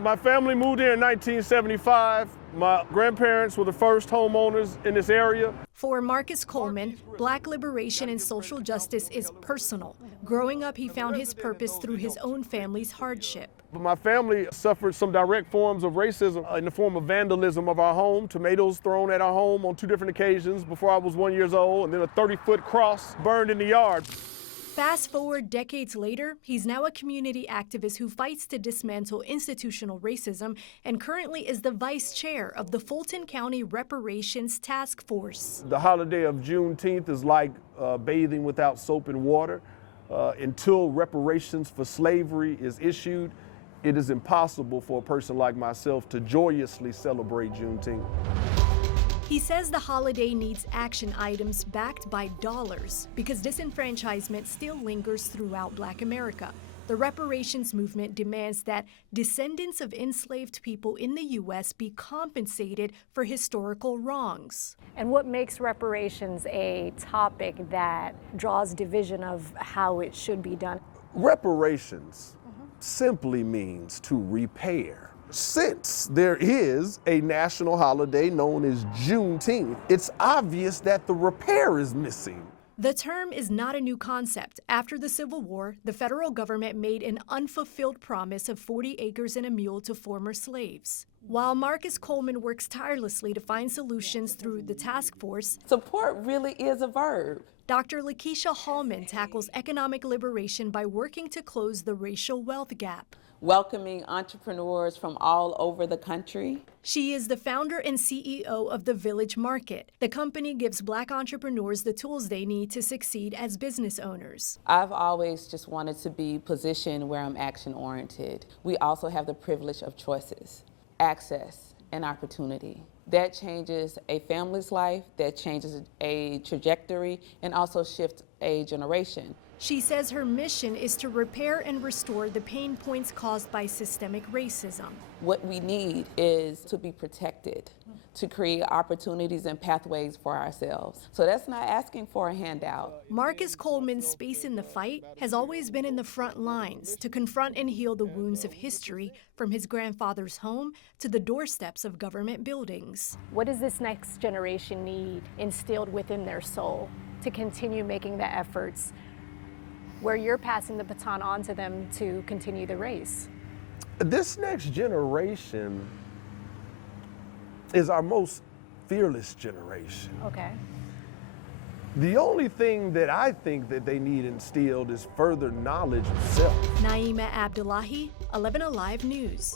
My family moved here in 1975. My grandparents were the first homeowners in this area. For Marcus Coleman, Black liberation and social justice is personal. Growing up, he found his purpose through his own family's hardship. But my family suffered some direct forms of racism in the form of vandalism of our home, tomatoes thrown at our home on 2 different occasions before I was 1 year old, and then a 30-foot cross burned in the yard. Fast forward decades later, he's now a community activist who fights to dismantle institutional racism and currently is the vice chair of the Fulton County Reparations Task Force. The holiday of Juneteenth is like bathing without soap and water. Until reparations for slavery is issued, it is impossible for a person like myself to joyously celebrate Juneteenth. He says the holiday needs action items backed by dollars because disenfranchisement still lingers throughout Black America. The reparations movement demands that descendants of enslaved people in the U.S. be compensated for historical wrongs. And what makes reparations a topic that draws division of how it should be done? Reparations simply means to repair. Since there is a national holiday known as Juneteenth, it's obvious that the repair is missing. The term is not a new concept. After the Civil War, the federal government made an unfulfilled promise of 40 acres and a mule to former slaves. While Marcus Coleman works tirelessly to find solutions through the task force, support really is a verb. Dr. Lakeisha Hallman tackles economic liberation by working to close the racial wealth gap. Welcoming entrepreneurs from all over the country. She is the founder and CEO of the Village Market. The company gives Black entrepreneurs the tools they need to succeed as business owners. I've always just wanted to be positioned where I'm action-oriented. We also have the privilege of choices, access, and opportunity. That changes a family's life, that changes a trajectory, and also shifts a generation. She says her mission is to repair and restore the pain points caused by systemic racism. What we need is to be protected, to create opportunities and pathways for ourselves. So that's not asking for a handout. Marcus Coleman's space in the fight has always been in the front lines to confront and heal the wounds of history from his grandfather's home to the doorsteps of government buildings. What does this next generation need instilled within their soul to continue making the efforts where you're passing the baton on to them to continue the race? This next generation is our most fearless generation. Okay. The only thing that I think that they need instilled is further knowledge of self. Naima Abdullahi, 11 Alive News.